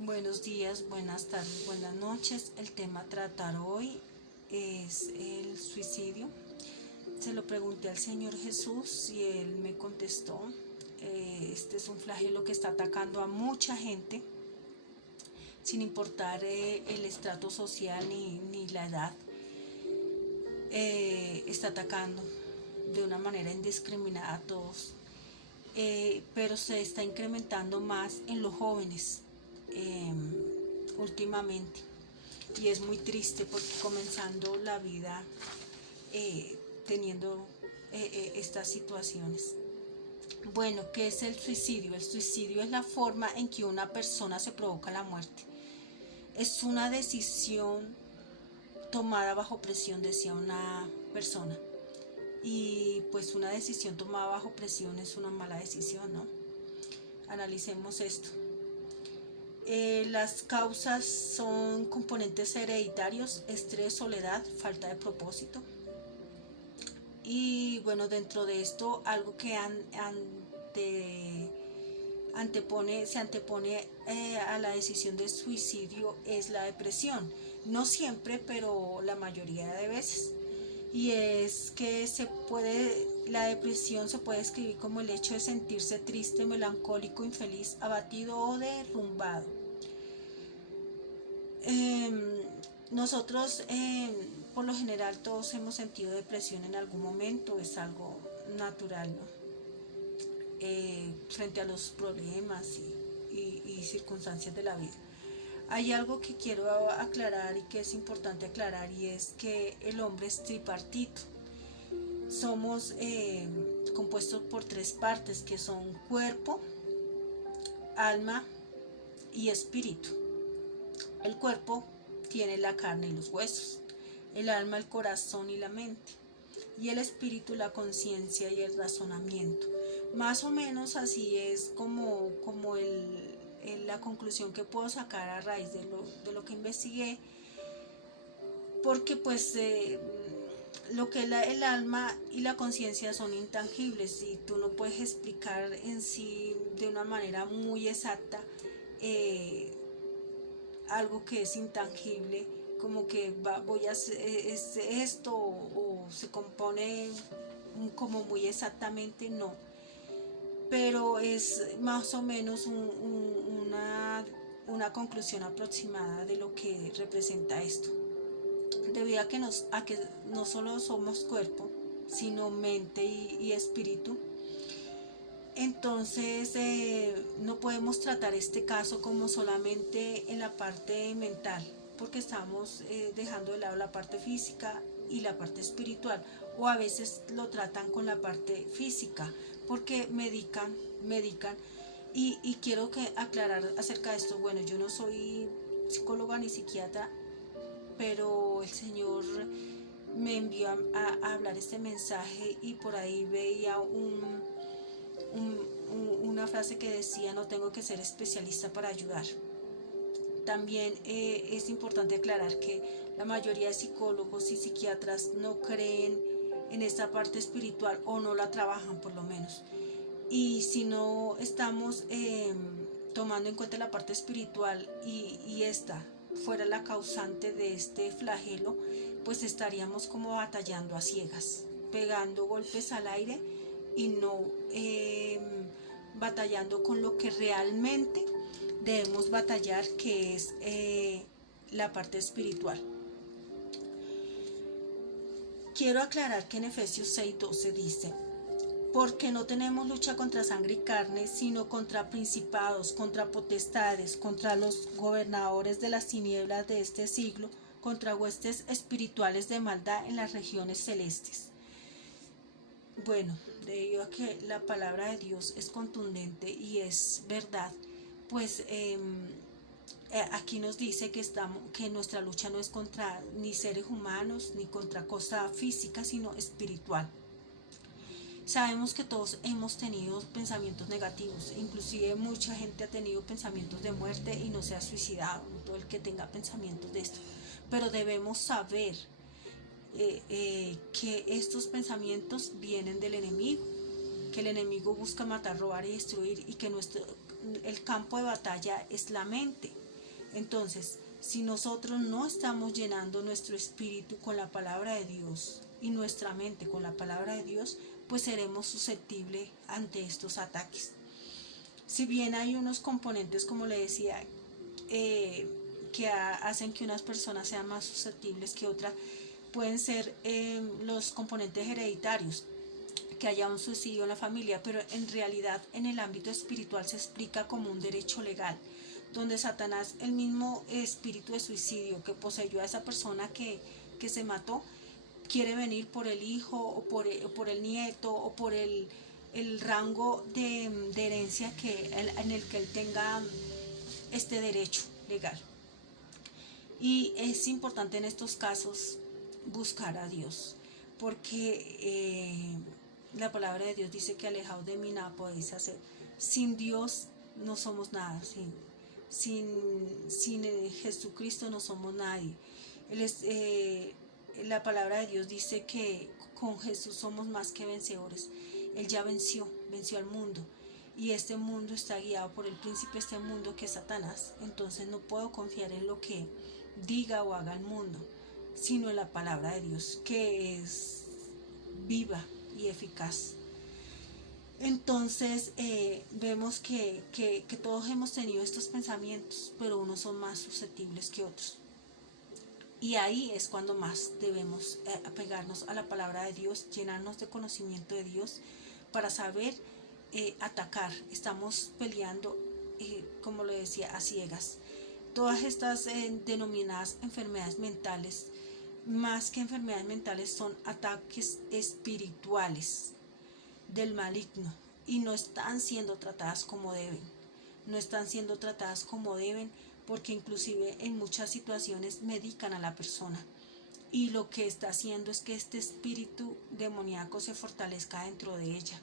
Buenos días, buenas tardes, buenas noches. El tema a tratar hoy es el suicidio. Se lo pregunté al Señor Jesús y Él me contestó. Este es un flagelo que está atacando a mucha gente, sin importar el estrato social ni la edad. Está atacando de una manera indiscriminada a todos, pero se está incrementando más en los jóvenes últimamente, y es muy triste porque comenzando la vida teniendo estas situaciones. Bueno, ¿qué es el suicidio? El suicidio es la forma en que una persona se provoca la muerte. Es una decisión tomada bajo presión, decía una persona. Y pues una decisión tomada bajo presión es una mala decisión, ¿no? Analicemos esto. Las causas son componentes hereditarios, estrés, soledad, falta de propósito. Y bueno, dentro de esto, algo que se antepone a la decisión de suicidio es la depresión. No siempre, pero la mayoría de veces. Y es que la depresión se puede describir como el hecho de sentirse triste, melancólico, infeliz, abatido o derrumbado. Nosotros, por lo general, todos hemos sentido depresión en algún momento, es algo natural, ¿no? Frente a los problemas y circunstancias de la vida. Hay algo que quiero aclarar y que es importante aclarar, y es que el hombre es tripartito. Somos compuestos por tres partes, que son cuerpo, alma y espíritu. El cuerpo tiene la carne y los huesos, el alma, el corazón y la mente, y el espíritu, la conciencia y el razonamiento. Más o menos así es como la conclusión que puedo sacar a raíz de lo que investigué, porque pues lo que el alma y la conciencia son intangibles y tú no puedes explicar en sí de una manera muy exacta algo que es intangible, como que voy a hacer esto o se compone como muy exactamente, no, pero es más o menos una conclusión aproximada de lo que representa esto, debido a que no solo somos cuerpo, sino mente y espíritu. Entonces no podemos tratar este caso como solamente en la parte mental, porque estamos dejando de lado la parte física y la parte espiritual, o a veces lo tratan con la parte física porque medican. Y quiero aclarar acerca de esto. Bueno, yo no soy psicóloga ni psiquiatra, pero el Señor me envió a hablar este mensaje, y por ahí veía una frase que decía: no tengo que ser especialista para ayudar. También es importante aclarar que la mayoría de psicólogos y psiquiatras no creen en esta parte espiritual, o no la trabajan por lo menos. Y si no estamos tomando en cuenta la parte espiritual y esta fuera la causante de este flagelo, pues estaríamos como batallando a ciegas, pegando golpes al aire y no batallando con lo que realmente debemos batallar, que es la parte espiritual. Quiero aclarar que en Efesios 6:12 dice: porque no tenemos lucha contra sangre y carne, sino contra principados, contra potestades, contra los gobernadores de las tinieblas de este siglo, contra huestes espirituales de maldad en las regiones celestes. Bueno, debido a que la palabra de Dios es contundente y es verdad, pues aquí nos dice que nuestra lucha no es contra ni seres humanos ni contra cosa física, sino espiritual. Sabemos que todos hemos tenido pensamientos negativos, inclusive mucha gente ha tenido pensamientos de muerte y no se ha suicidado, no todo el que tenga pensamientos de esto, pero debemos saber que estos pensamientos vienen del enemigo, que el enemigo busca matar, robar y destruir, y que el campo de batalla es la mente. Entonces, si nosotros no estamos llenando nuestro espíritu con la palabra de Dios y nuestra mente con la palabra de Dios, pues seremos susceptibles ante estos ataques. Si bien hay unos componentes, como le decía, que hacen que unas personas sean más susceptibles que otras, pueden ser los componentes hereditarios, que haya un suicidio en la familia, pero en realidad en el ámbito espiritual se explica como un derecho legal, donde Satanás, el mismo espíritu de suicidio que poseyó a esa persona que se mató, quiere venir por el hijo o por el nieto o por el rango de herencia en el que él tenga este derecho legal. Y es importante en estos casos buscar a Dios, porque la palabra de Dios dice que alejados de mí nada podéis hacer. Sin Dios no somos nada, sin Jesucristo no somos nadie. La palabra de Dios dice que con Jesús somos más que vencedores. Él ya venció al mundo, y este mundo está guiado por el príncipe de este mundo, que es Satanás. Entonces no puedo confiar en lo que diga o haga el mundo, sino en la palabra de Dios, que es viva y eficaz. Entonces vemos que todos hemos tenido estos pensamientos, pero unos son más susceptibles que otros. Y ahí es cuando más debemos apegarnos a la palabra de Dios, llenarnos de conocimiento de Dios para saber atacar. Estamos peleando, como lo decía, a ciegas. Todas estas denominadas enfermedades mentales, más que enfermedades mentales, son ataques espirituales del maligno, y no están siendo tratadas como deben. No están siendo tratadas como deben, porque inclusive en muchas situaciones medican a la persona, y lo que está haciendo es que este espíritu demoníaco se fortalezca dentro de ella,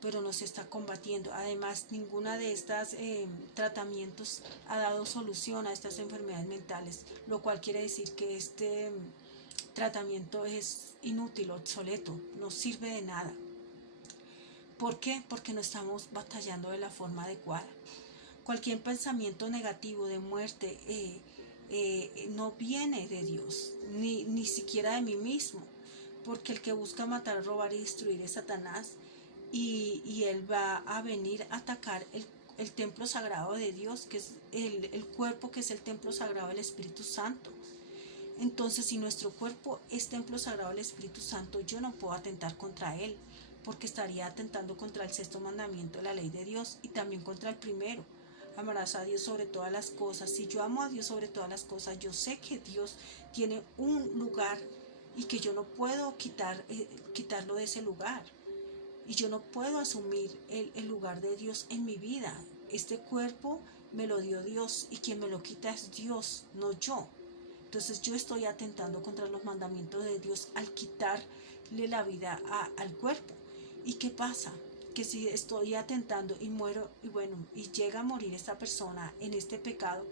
pero no se está combatiendo. Además, ninguna de estas tratamientos ha dado solución a estas enfermedades mentales, lo cual quiere decir que este tratamiento es inútil, obsoleto, no sirve de nada. ¿Por qué? Porque no estamos batallando de la forma adecuada. Cualquier pensamiento negativo de muerte no viene de Dios, ni siquiera de mí mismo, porque el que busca matar, robar y destruir es Satanás, y él va a venir a atacar el templo sagrado de Dios, que es el cuerpo, que es el templo sagrado del Espíritu Santo. Entonces, si nuestro cuerpo es templo sagrado del Espíritu Santo, yo no puedo atentar contra él, porque estaría atentando contra el 6º mandamiento de la ley de Dios, y también contra el primero: amarás a Dios sobre todas las cosas. Si yo amo a Dios sobre todas las cosas, yo sé que Dios tiene un lugar, y que yo no puedo quitarlo de ese lugar, y yo no puedo asumir el lugar de Dios en mi vida. Este cuerpo me lo dio Dios, y quien me lo quita es Dios, no yo. Entonces yo estoy atentando contra los mandamientos de Dios al quitarle la vida al cuerpo. ¿Y qué pasa? Que si estoy atentando y muero, y llega a morir esta persona en este pecado,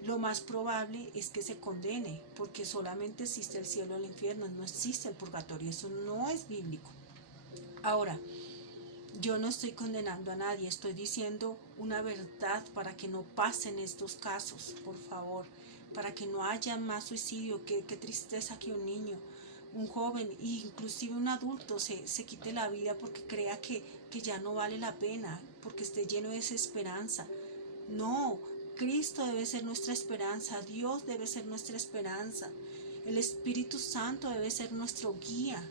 lo más probable es que se condene, porque solamente existe el cielo y el infierno, no existe el purgatorio. Eso no es bíblico. Ahora, yo no estoy condenando a nadie, estoy diciendo una verdad para que no pasen estos casos, por favor, para que no haya más suicidio. Qué tristeza que un niño, un joven, inclusive un adulto se quite la vida porque crea que ya no vale la pena, porque esté lleno de desesperanza. No, Cristo debe ser nuestra esperanza, Dios debe ser nuestra esperanza, el Espíritu Santo debe ser nuestro guía.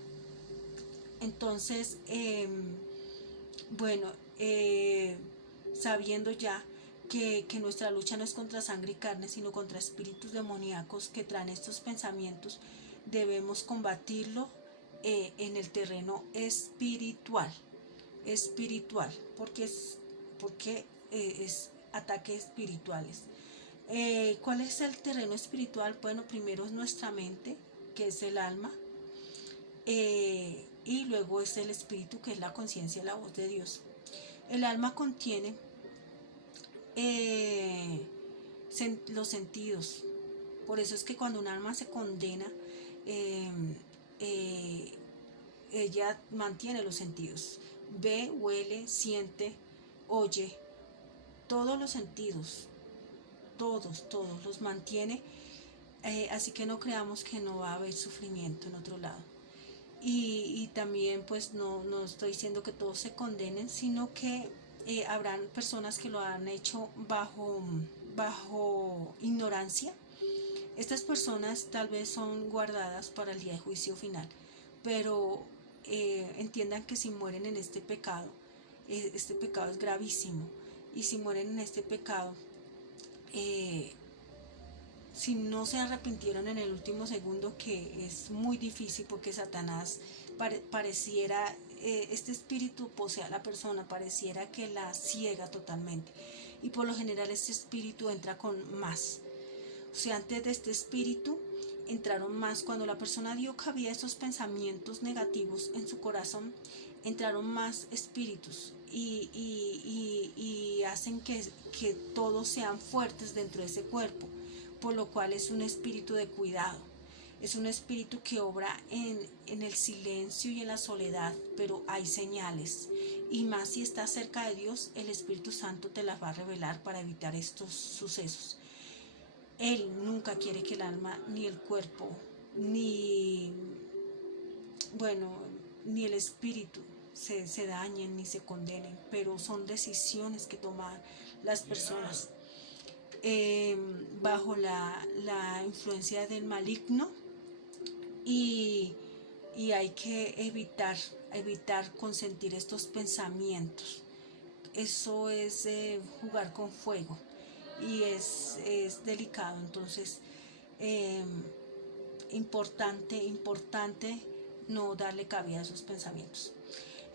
Entonces, sabiendo ya que nuestra lucha no es contra sangre y carne, sino contra espíritus demoníacos que traen estos pensamientos, debemos combatirlo en el terreno espiritual, porque es ataques espirituales. ¿Cuál es el terreno espiritual? Bueno, primero es nuestra mente, que es el alma, y luego es el espíritu, que es la conciencia, la voz de Dios. El alma contiene los sentidos. Por eso es que cuando un alma se condena, ella mantiene los sentidos: ve, huele, siente, oye, todos los sentidos. todos los mantiene, así que no creamos que no va a haber sufrimiento en otro lado. Y también pues no estoy diciendo que todos se condenen, sino que habrán personas que lo han hecho bajo ignorancia. Estas personas tal vez son guardadas para el día de juicio final, pero entiendan que si mueren en este pecado es gravísimo, y si mueren en este pecado, si no se arrepintieron en el último segundo, que es muy difícil porque Satanás pareciera, este espíritu posee a la persona, pareciera que la ciega totalmente, y por lo general este espíritu entra con más. O sea, antes de este espíritu entraron más. Cuando la persona dio cabida a esos pensamientos negativos en su corazón, entraron más espíritus y hacen que todos sean fuertes dentro de ese cuerpo, por lo cual es un espíritu de cuidado. Es un espíritu que obra en el silencio y en la soledad, pero hay señales. Y más si estás cerca de Dios, el Espíritu Santo te las va a revelar para evitar estos sucesos. Él nunca quiere que el alma, ni el cuerpo, ni el espíritu se dañen ni se condenen, pero son decisiones que toman las personas bajo la influencia del maligno, y hay que evitar consentir estos pensamientos. Eso es jugar con fuego, y es delicado. Entonces importante no darle cabida a esos pensamientos.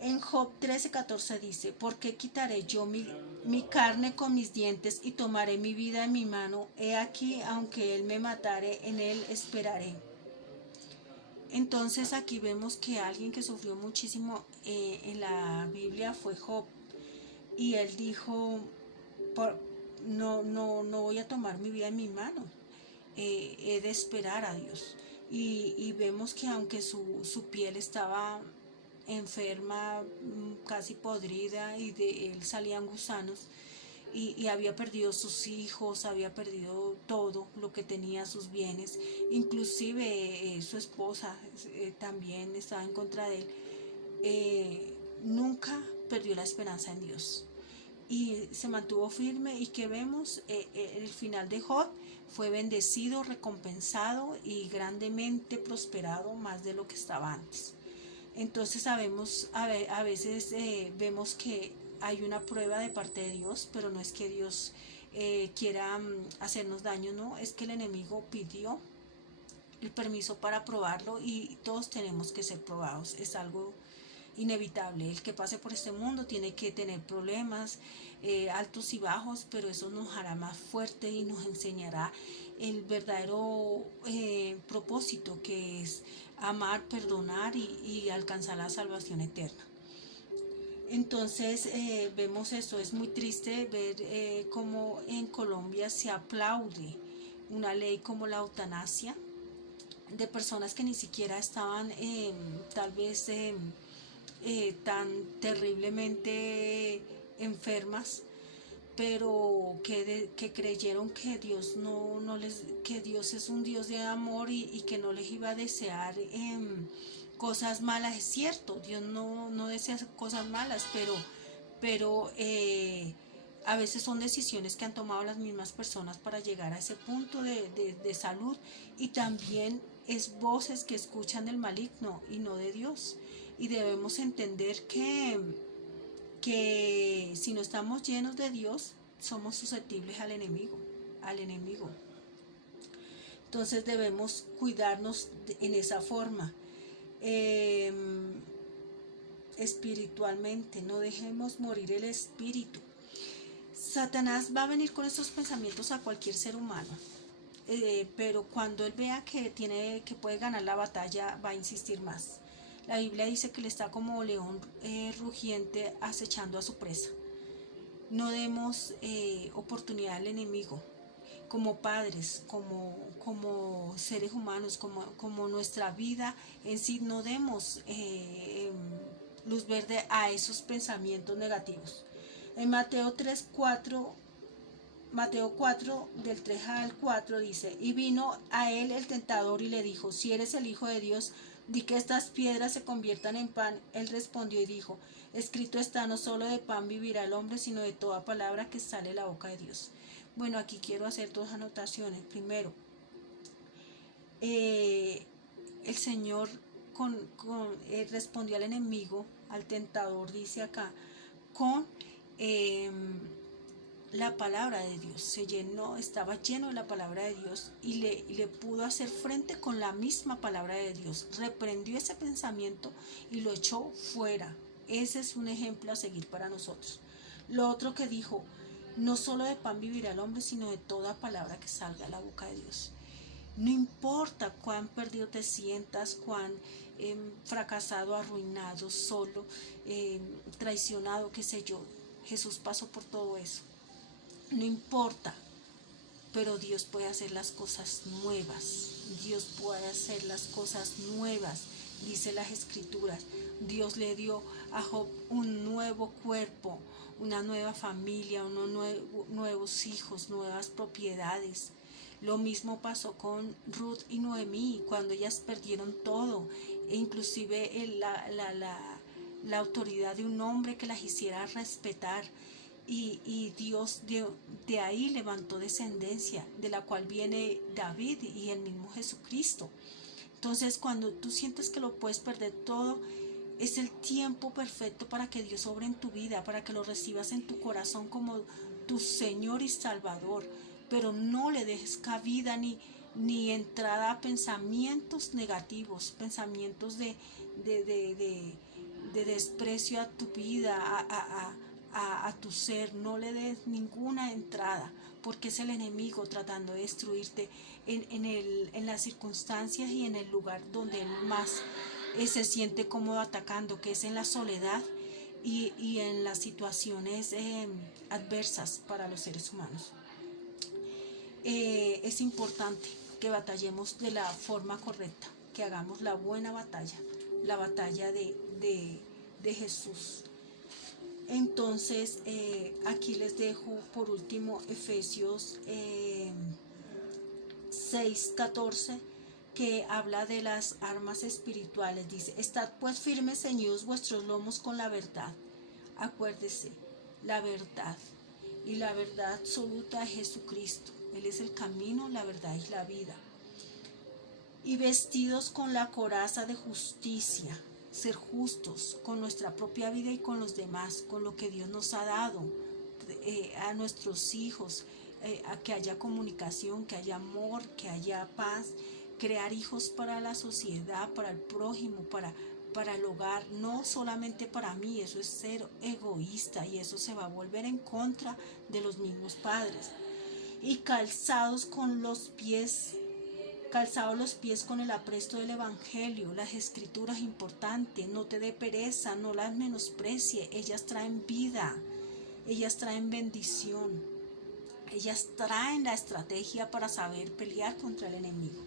En Job 13:14 dice: ¿por qué quitaré yo mi carne con mis dientes y tomaré mi vida en mi mano? He aquí, aunque él me matare, en él esperaré. Entonces aquí vemos que alguien que sufrió muchísimo en la Biblia fue Job, y él dijo: no voy a tomar mi vida en mi mano, he de esperar a Dios. Y vemos que aunque su piel estaba enferma, casi podrida, y de él salían gusanos, y había perdido sus hijos, había perdido todo lo que tenía, sus bienes, inclusive su esposa también estaba en contra de él, nunca perdió la esperanza en Dios y se mantuvo firme. Y que vemos el final de Job: fue bendecido, recompensado y grandemente prosperado, más de lo que estaba antes. Entonces sabemos, a veces vemos que hay una prueba de parte de Dios, pero no es que Dios quiera hacernos daño, no, es que el enemigo pidió el permiso para probarlo, y todos tenemos que ser probados. Es algo inevitable. El que pase por este mundo tiene que tener problemas, altos y bajos, pero eso nos hará más fuerte y nos enseñará el verdadero propósito, que es amar, perdonar y alcanzar la salvación eterna. Entonces vemos esto. Es muy triste ver cómo en Colombia se aplaude una ley como la eutanasia de personas que ni siquiera estaban tal vez tan terriblemente enfermas, pero que creyeron que Dios que Dios es un Dios de amor, y que no les iba a desear cosas malas. Es cierto, Dios no desea cosas malas, pero a veces son decisiones que han tomado las mismas personas para llegar a ese punto de salud, y también es voces que escuchan del maligno y no de Dios. Y debemos entender que si no estamos llenos de Dios, somos susceptibles al enemigo. Entonces debemos cuidarnos en esa forma. Espiritualmente, no dejemos morir el espíritu. Satanás va a venir con estos pensamientos a cualquier ser humano, pero cuando él vea que puede ganar la batalla, va a insistir más. La Biblia dice que él está como león rugiente acechando a su presa. No demos oportunidad al enemigo. Como padres, como seres humanos, como nuestra vida en sí, no demos luz verde a esos pensamientos negativos. En Mateo 3:4 Mateo 4, del 3 al 4 dice, y vino a él el tentador y le dijo, si eres el Hijo de Dios, di que estas piedras se conviertan en pan. Él respondió y dijo, escrito está, no solo de pan vivirá el hombre, sino de toda palabra que sale de la boca de Dios. Bueno, aquí quiero hacer dos anotaciones. Primero, el Señor respondió al enemigo, al tentador, dice acá, con la palabra de Dios. Se llenó, estaba lleno de la palabra de Dios y le pudo hacer frente con la misma palabra de Dios. Reprendió ese pensamiento y lo echó fuera. Ese es un ejemplo a seguir para nosotros. Lo otro que dijo, no solo de pan vivirá el hombre, sino de toda palabra que salga de la boca de Dios. No importa cuán perdido te sientas, cuán fracasado, arruinado, solo, traicionado, qué sé yo. Jesús pasó por todo eso. No importa, pero Dios puede hacer las cosas nuevas. Dios puede hacer las cosas nuevas, dice las Escrituras. Dios le dio a Job un nuevo cuerpo, una nueva familia, unos nuevos hijos, nuevas propiedades. Lo mismo pasó con Ruth y Noemí, cuando ellas perdieron todo, e inclusive la autoridad de un hombre que las hiciera respetar. Y Dios de ahí levantó descendencia, de la cual viene David y el mismo Jesucristo. Entonces, cuando tú sientes que lo puedes perder todo, es el tiempo perfecto para que Dios obre en tu vida, para que lo recibas en tu corazón como tu Señor y Salvador. Pero no le dejes cabida ni entrada a pensamientos negativos, pensamientos de desprecio a tu vida, a tu ser. No le des ninguna entrada, porque es el enemigo tratando de destruirte en las circunstancias y en el lugar donde él más se siente cómodo atacando, que es en la soledad y en las situaciones adversas para los seres humanos. Es importante que batallemos de la forma correcta, que hagamos la buena batalla, la batalla de Jesús. Entonces, aquí les dejo por último Efesios 6:14, que habla de las armas espirituales. Dice, estad pues firmes, ceñidos vuestros lomos con la verdad. Acuérdese, la verdad, y la verdad absoluta es Jesucristo. Él es el camino, la verdad y la vida. Y vestidos con la coraza de justicia, ser justos con nuestra propia vida y con los demás, con lo que Dios nos ha dado, a nuestros hijos, a que haya comunicación, que haya amor, que haya paz, crear hijos para la sociedad, para el prójimo, para el hogar, no solamente para mí. Eso es ser egoísta y eso se va a volver en contra de los mismos padres. Y calzados los pies con el apresto del Evangelio. Las Escrituras, importantes, no te dé pereza, no las menosprecie. Ellas traen vida, ellas traen bendición, ellas traen la estrategia para saber pelear contra el enemigo.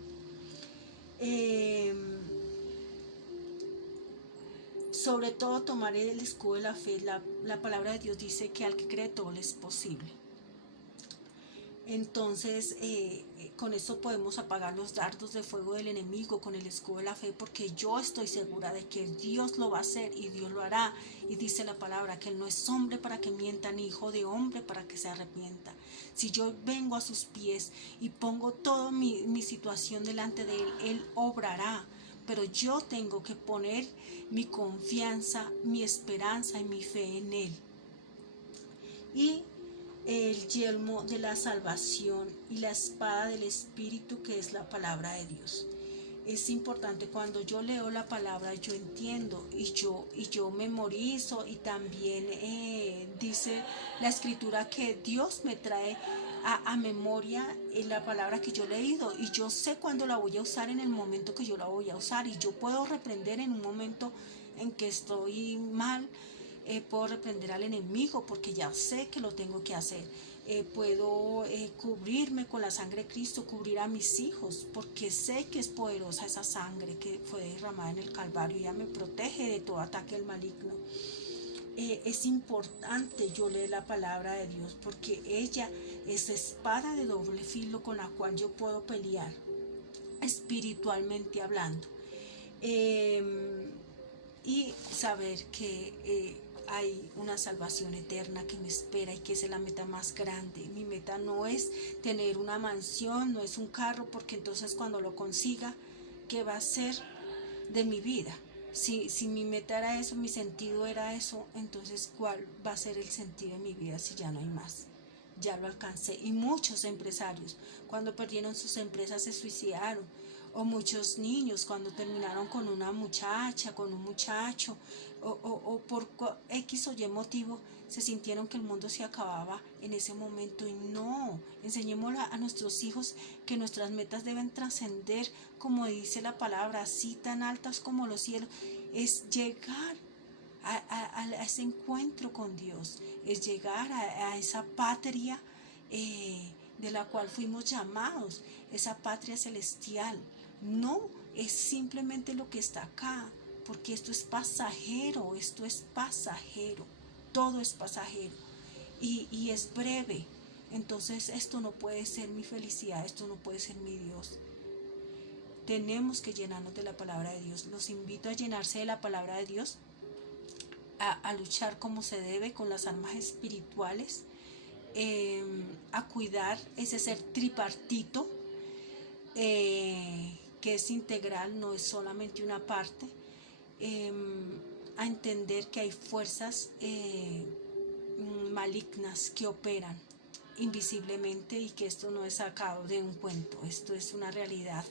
Sobre todo tomar el escudo de la fe. La palabra de Dios dice que al que cree todo le es posible. Entonces, con eso podemos apagar los dardos de fuego del enemigo con el escudo de la fe, porque yo estoy segura de que Dios lo va a hacer y Dios lo hará. Y dice la palabra que Él no es hombre para que mienta, ni hijo de hombre para que se arrepienta. Si yo vengo a sus pies y pongo toda mi situación delante de Él, Él obrará. Pero yo tengo que poner mi confianza, mi esperanza y mi fe en Él. Y el yelmo de la salvación y la espada del Espíritu, que es la palabra de Dios. Es importante, cuando yo leo la palabra, yo entiendo y yo memorizo, y también dice la Escritura que Dios me trae a memoria la palabra que yo he leído, y yo sé cuándo la voy a usar, en el momento que yo la voy a usar, y yo puedo reprender en un momento en que estoy mal. Puedo reprender al enemigo porque ya sé que lo tengo que hacer. Puedo cubrirme con la sangre de Cristo, cubrir a mis hijos, porque sé que es poderosa esa sangre que fue derramada en el Calvario. Ya me protege de todo ataque del maligno. es importante yo leer la palabra de Dios, porque ella es espada de doble filo con la cual yo puedo pelear espiritualmente hablando. Y saber que hay una salvación eterna que me espera y que esa es la meta más grande. Mi meta no es tener una mansión, no es un carro, porque entonces cuando lo consiga, ¿qué va a ser de mi vida? Si mi meta era eso, mi sentido era eso, entonces ¿cuál va a ser el sentido de mi vida si ya no hay más? Ya lo alcancé. Y muchos empresarios, cuando perdieron sus empresas, se suicidaron. O muchos niños, cuando terminaron con una muchacha, con un muchacho, o por X o Y motivo, se sintieron que el mundo se acababa en ese momento. Y no, enseñemos a nuestros hijos que nuestras metas deben trascender, como dice la palabra, así tan altas como los cielos. Es llegar a ese encuentro con Dios, es llegar a esa patria de la cual fuimos llamados, esa patria celestial. No es simplemente lo que está acá, porque esto es pasajero, todo es pasajero y es breve. Entonces esto no puede ser mi felicidad, esto no puede ser mi Dios. Tenemos que llenarnos de la palabra de Dios. Los invito a llenarse de la palabra de Dios, a luchar como se debe con las armas espirituales, a cuidar ese ser tripartito, que es integral, no es solamente una parte, a entender que hay fuerzas malignas que operan invisiblemente y que esto no es sacado de un cuento, esto es una realidad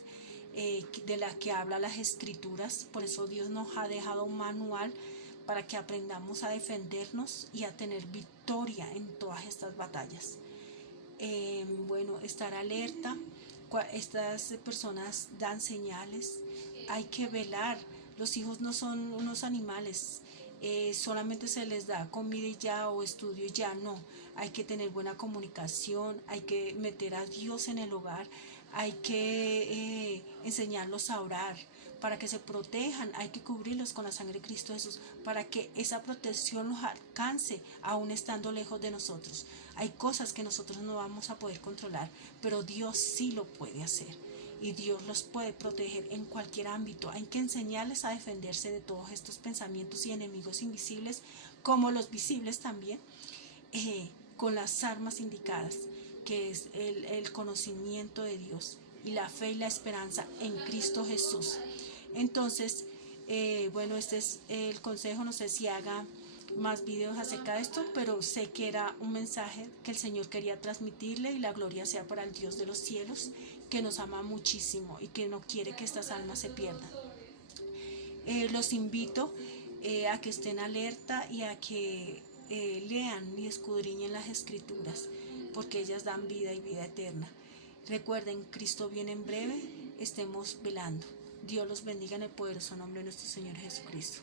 de la que habla las escrituras. Por eso Dios nos ha dejado un manual para que aprendamos a defendernos y a tener victoria en todas estas batallas. Bueno, estar alerta. Estas personas dan señales, hay que velar. Los hijos no son unos animales, solamente se les da comida y ya, o estudio y ya, no. Hay que tener buena comunicación, hay que meter a Dios en el hogar, hay que enseñarlos a orar para que se protejan, hay que cubrirlos con la sangre de Cristo Jesús, para que esa protección los alcance aún estando lejos de nosotros. Hay cosas que nosotros no vamos a poder controlar, pero Dios sí lo puede hacer y Dios los puede proteger en cualquier ámbito. Hay que enseñarles a defenderse de todos estos pensamientos y enemigos invisibles, como los visibles también, con las armas indicadas, que es el conocimiento de Dios y la fe y la esperanza en Cristo Jesús. Entonces, bueno, este es el consejo. No sé si haga más videos acerca de esto, pero sé que era un mensaje que el Señor quería transmitirle, y la gloria sea para el Dios de los cielos, que nos ama muchísimo y que no quiere que estas almas se pierdan. Los invito a que estén alerta y a que lean y escudriñen las escrituras, porque ellas dan vida y vida eterna. Recuerden, Cristo viene en breve, estemos velando. Dios los bendiga en el poderoso nombre de nuestro Señor Jesucristo.